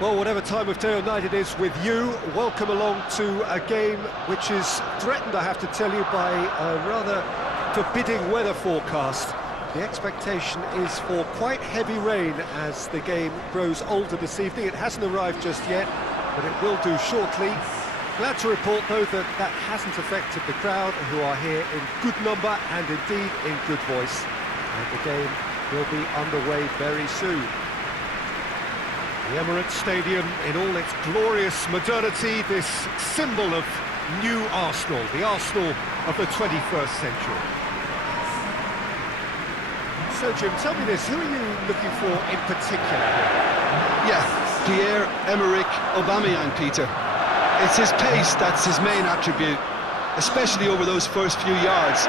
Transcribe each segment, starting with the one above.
Well, whatever time of day or night it is with you, welcome along to a game which is threatened, I have to tell you, by a rather forbidding weather forecast. The expectation is for quite heavy rain as the game grows older this evening. It hasn't arrived just yet, but it will do shortly. Glad to report, though, that that hasn't affected the crowd, who are here in good number and indeed in good voice. And the game will be underway very soon. The Emirates Stadium in all its glorious modernity, this symbol of new Arsenal, the Arsenal of the 21st century. So, Jim, tell me this, who are you looking for in particular here? Yeah, Pierre-Emerick Aubameyang, Peter. It's his pace that's his main attribute, especially over those first few yards,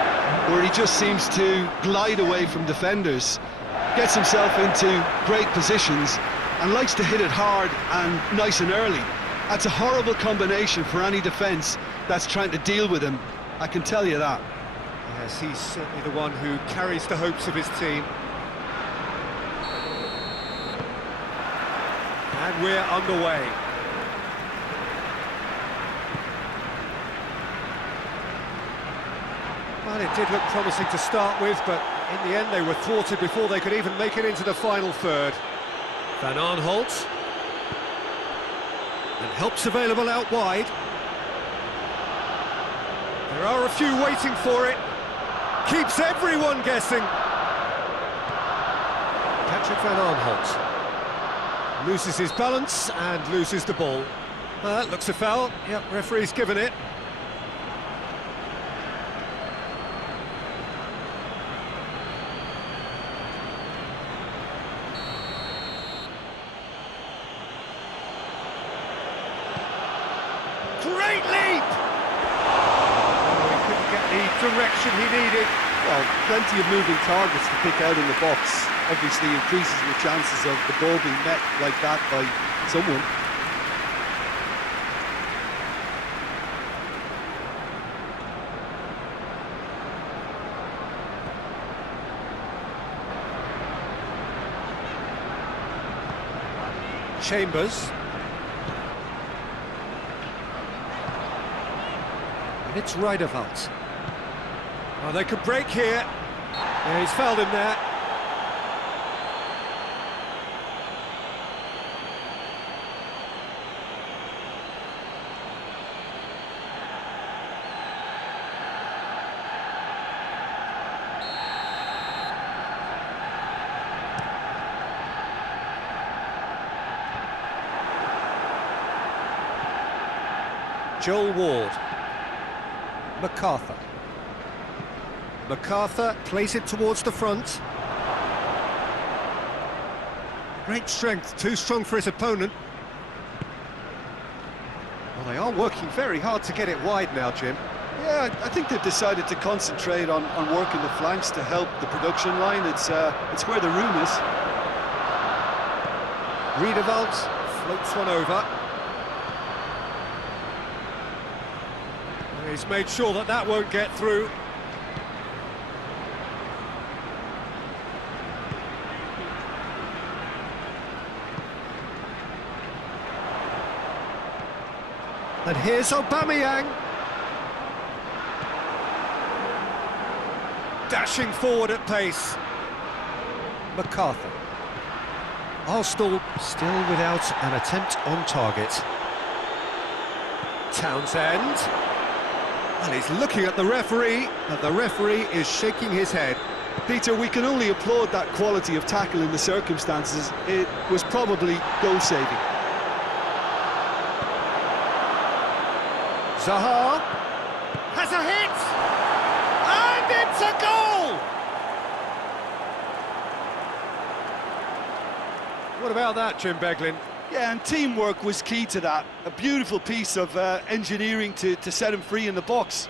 where he just seems to glide away from defenders, gets himself into great positions, and likes to hit it hard and nice and early. That's a horrible combination for any defence that's trying to deal with him, I can tell you that. Yes, he's certainly the one who carries the hopes of his team. And we're underway. Well, it did look promising to start with, but in the end they were thwarted before they could even make it into the final third. Van Aanholt. And help's available out wide. There are a few waiting for it. Keeps everyone guessing. Patrick Van Aanholt loses his balance and loses the ball. That looks a foul. Yep, referee's given it. Great leap! Oh, he couldn't get the direction he needed. Well, plenty of moving targets to pick out in the box. Obviously increases your chances of the ball being met like that by someone. Chambers. And it's Riedewald. Oh, they could break here. Yeah, he's fouled him there. Joel Ward. MacArthur. MacArthur plays it towards the front. Great strength, too strong for his opponent. Well, they are working very hard to get it wide now, Jim. Yeah, I think they've decided to concentrate on working the flanks to help the production line. It's where the room is. Riedewald floats one over. He's made sure that that won't get through. And here's Aubameyang. Dashing forward at pace. MacArthur. Arsenal still without an attempt on target. Townsend. And he's looking at the referee, but the referee is shaking his head. Peter, we can only applaud that quality of tackle in the circumstances. It was probably goal-saving. Zaha has a hit, and it's a goal! What about that, Jim Beglin? Yeah, and teamwork was key to that. A beautiful piece of engineering to set him free in the box.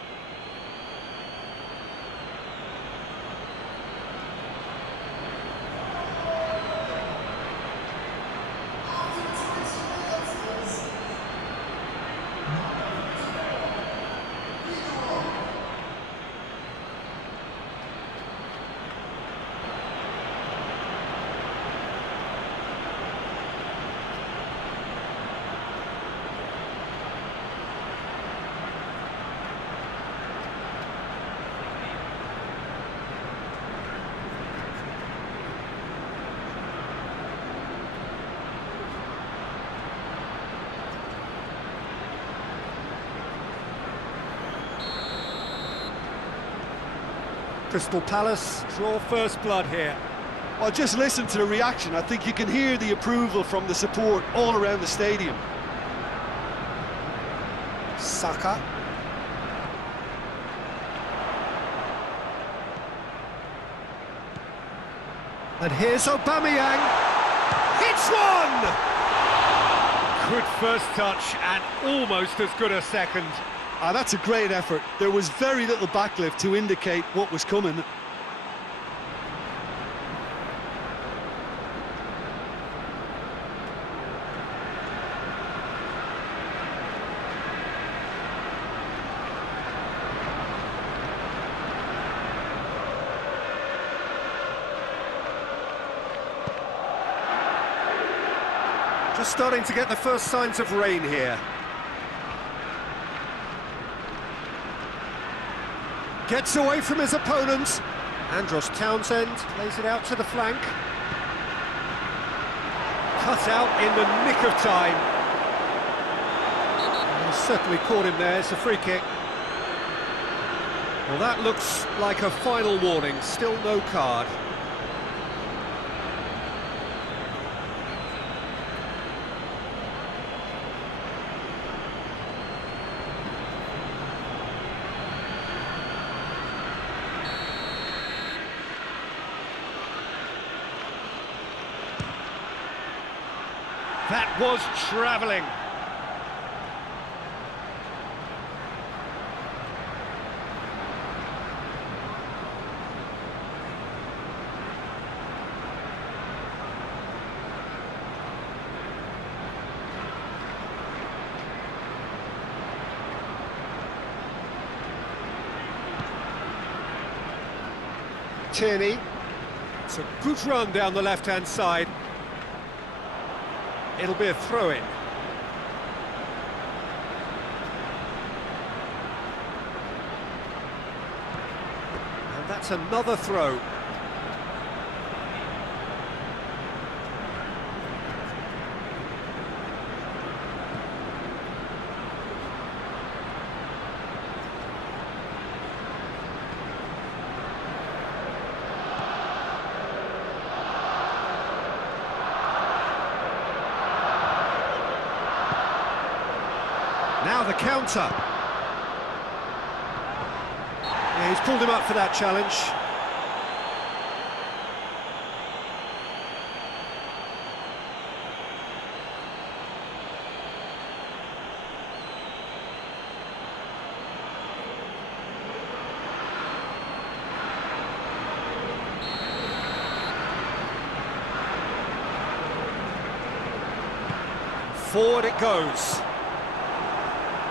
Crystal Palace draw first blood here. Well, just listen to the reaction. I think you can hear the approval from the support all around the stadium. Saka. And here's Aubameyang. Hits one! Good first touch and almost as good a second. That's a great effort. There was very little backlift to indicate what was coming. Just starting to get the first signs of rain here. Gets away from his opponent. Andros Townsend plays it out to the flank. Cut out in the nick of time. He's certainly caught him there, it's a free kick. Well, that looks like a final warning, still no card. That was travelling. Tierney. It's a good run down the left-hand side. It'll be a throw-in. And that's another throw. Now the counter. Yeah, he's pulled him up for that challenge. Forward it goes.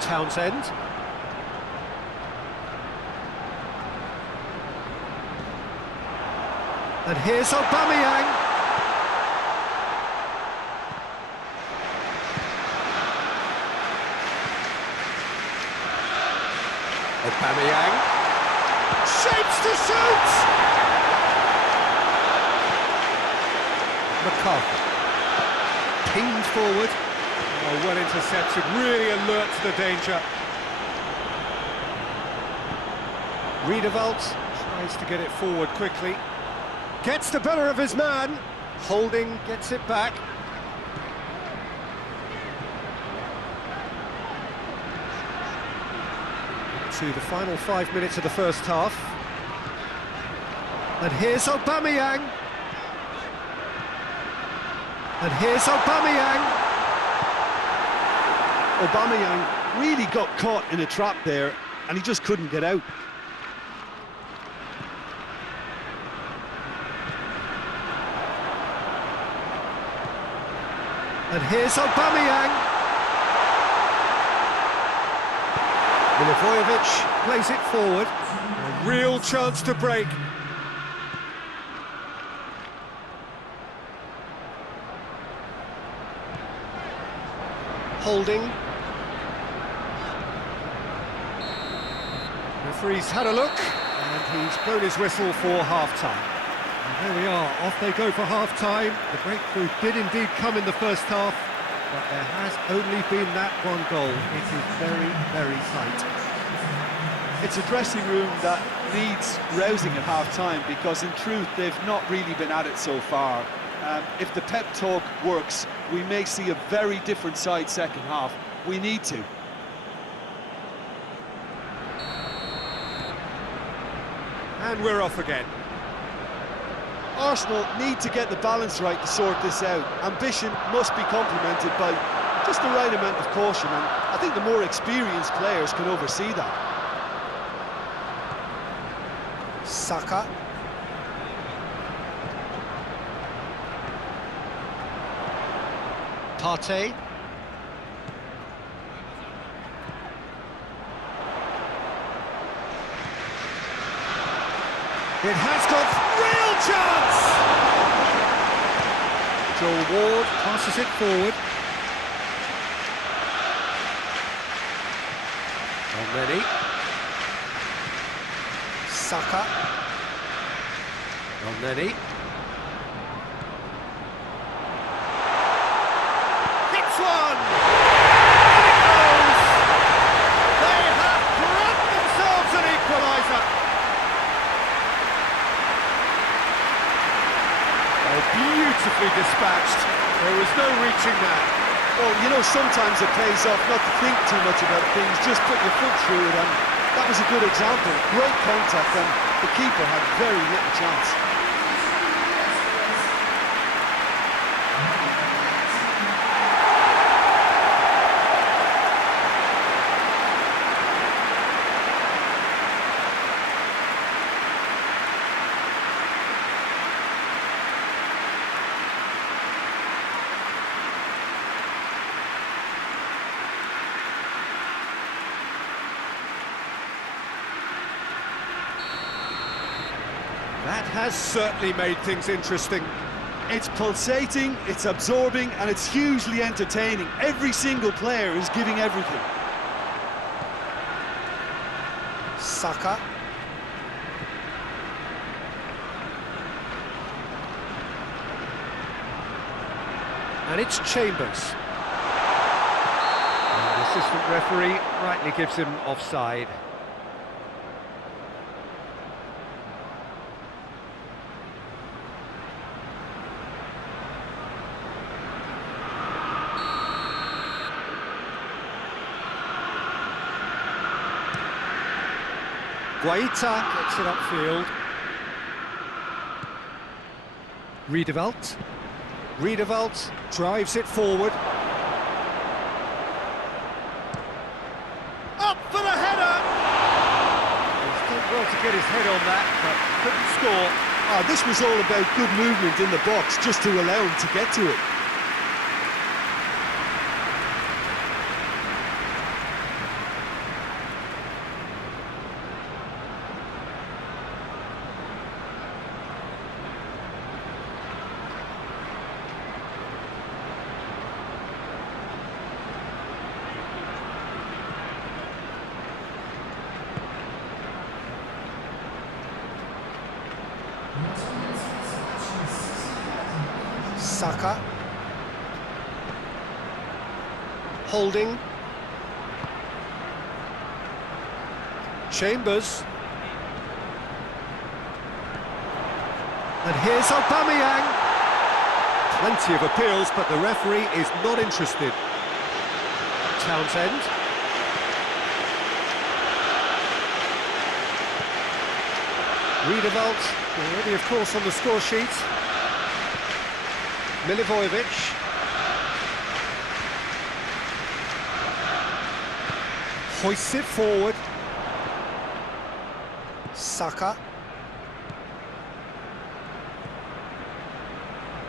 Townsend. And here's Aubameyang. Aubameyang. Shapes to shoot! McCarthy. Pinged forward. Oh, well intercepted, really alert to the danger. Riedewald tries to get it forward quickly. Gets the better of his man. Holding gets it back. To the final 5 minutes of the first half. And here's Aubameyang. And here's Aubameyang. Aubameyang really got caught in a trap there, and he just couldn't get out. And here's Aubameyang. Milivojevic plays it forward. A real chance to break. Holding. Referee's had a look, and he's blown his whistle for half-time. And there we are, off they go for half-time. The breakthrough did indeed come in the first half, but there has only been that one goal. It is very, very tight. It's a dressing room that needs rousing at half-time, because in truth they've not really been at it so far. If the pep talk works, we may see a very different side second half. We need to. And we're off again. Arsenal need to get the balance right to sort this out. Ambition must be complemented by just the right amount of caution, and I think the more experienced players can oversee that. Saka. Partey. It has got real chance! Joel Ward passes it forward. Already. Saka. Already. Hits one! And it goes! They have brought themselves an equaliser! Oh, beautifully dispatched. There was no reaching that. Well, you know, sometimes it pays off not to think too much about things, just put your foot through it, and that was a good example. Great contact, and the keeper had very little chance. That has certainly made things interesting. It's pulsating, it's absorbing, and it's hugely entertaining. Every single player is giving everything. Saka. And it's Chambers. And the assistant referee rightly gives him offside. Guaita gets it upfield. Riedewald. Riedewald drives it forward. Up for the header! He's done well to get his head on that, but couldn't score. This was all about good movement in the box, just to allow him to get to it. Saka. Holding. Chambers. And here's Aubameyang. Plenty of appeals, but the referee is not interested. Townsend. Riedewald, already of course on the score sheet. Milivojevic. Hoists it forward. Saka.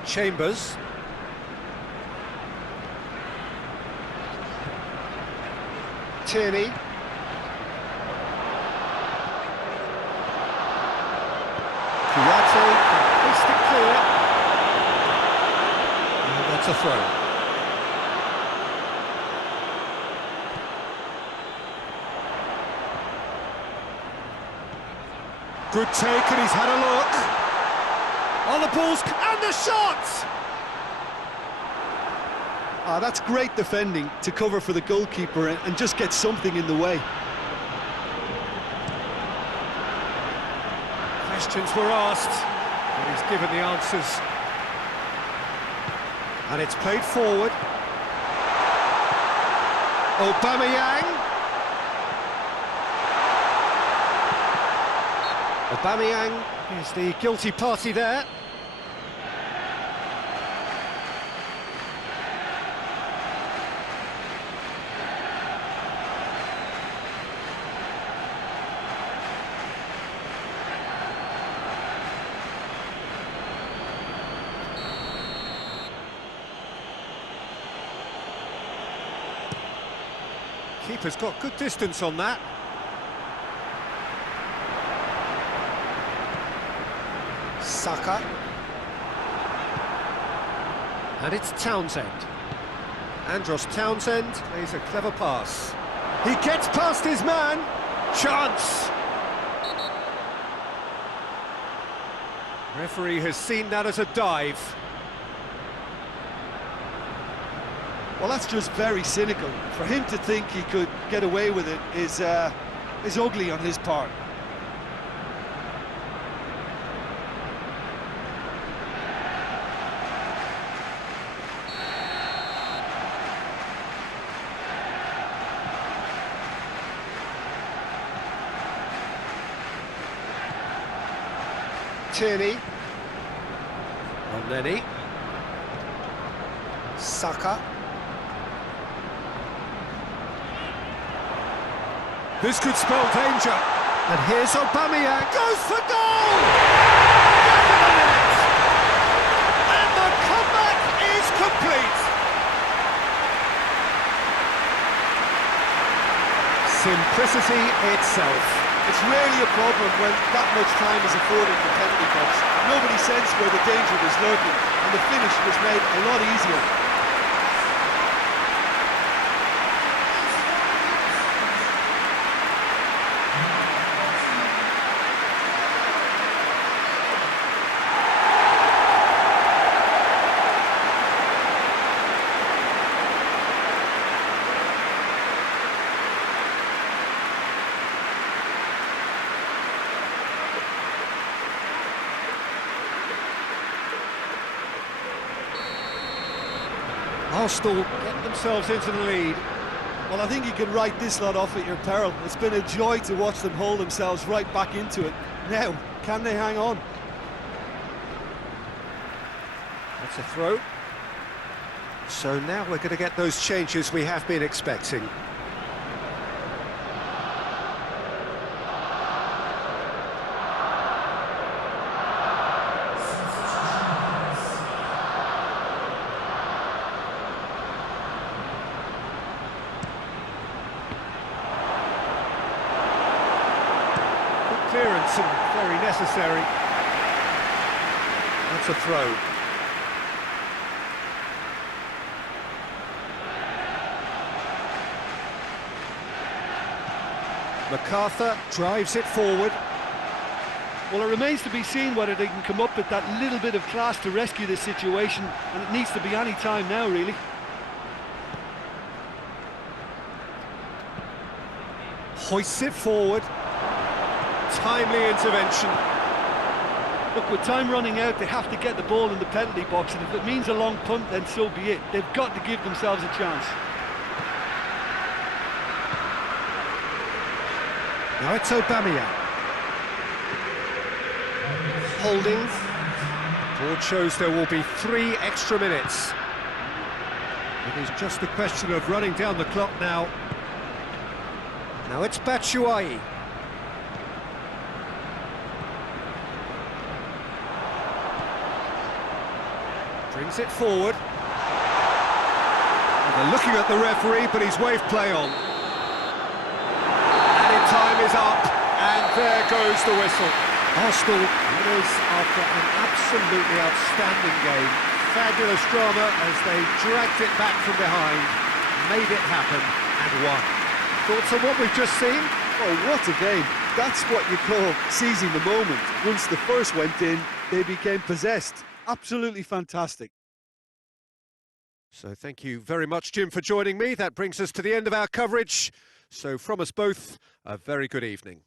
Chambers. Tierney. Kouyaté can hoist it clear. That's a throw. Good take, and he's had a look. On the balls, and the shot! That's great defending to cover for the goalkeeper and just get something in the way. Questions were asked, but he's given the answers. And it's played forward. Aubameyang. Aubameyang is the guilty party there. Keeper's got good distance on that. Saka. And it's Townsend. Andros Townsend plays a clever pass. He gets past his man. Chance! Referee has seen that as a dive. Well, that's just very cynical. For him to think he could get away with it is ugly on his part. Tierney. Lenny. Saka. This could spell danger. And here's Aubameyang. Goes for goal! And the comeback is complete. Simplicity itself. It's rarely a problem when that much time is afforded in the penalty box. Nobody sensed where the danger was lurking, and the finish was made a lot easier. Arsenal get themselves into the lead. Well, I think you can write this lot off at your peril. It's been a joy to watch them hold themselves right back into it. Now, can they hang on? That's a throw. So now we're going to get those changes we have been expecting. Clearance and very necessary. That's a throw. MacArthur drives it forward. Well, it remains to be seen whether they can come up with that little bit of class to rescue this situation, and it needs to be any time now, really. Hoists it forward. Timely intervention. Look, with time running out, they have to get the ball in the penalty box, and if it means a long punt, then so be it. They've got to give themselves a chance. Now it's Aubameyang. Holding. Board shows there will be 3 extra minutes. It is just a question of running down the clock now. Now it's Batshuayi. Brings it forward. And they're looking at the referee, but he's waved play on. And time is up, and there goes the whistle. Arsenal winners after an absolutely outstanding game. Fabulous drama as they dragged it back from behind, made it happen, and won. Thoughts on what we've just seen? Oh, what a game. That's what you call seizing the moment. Once the first went in, they became possessed. Absolutely fantastic. So thank you very much, Jim, for joining me. That brings us to the end of our coverage. So from us both, a very good evening.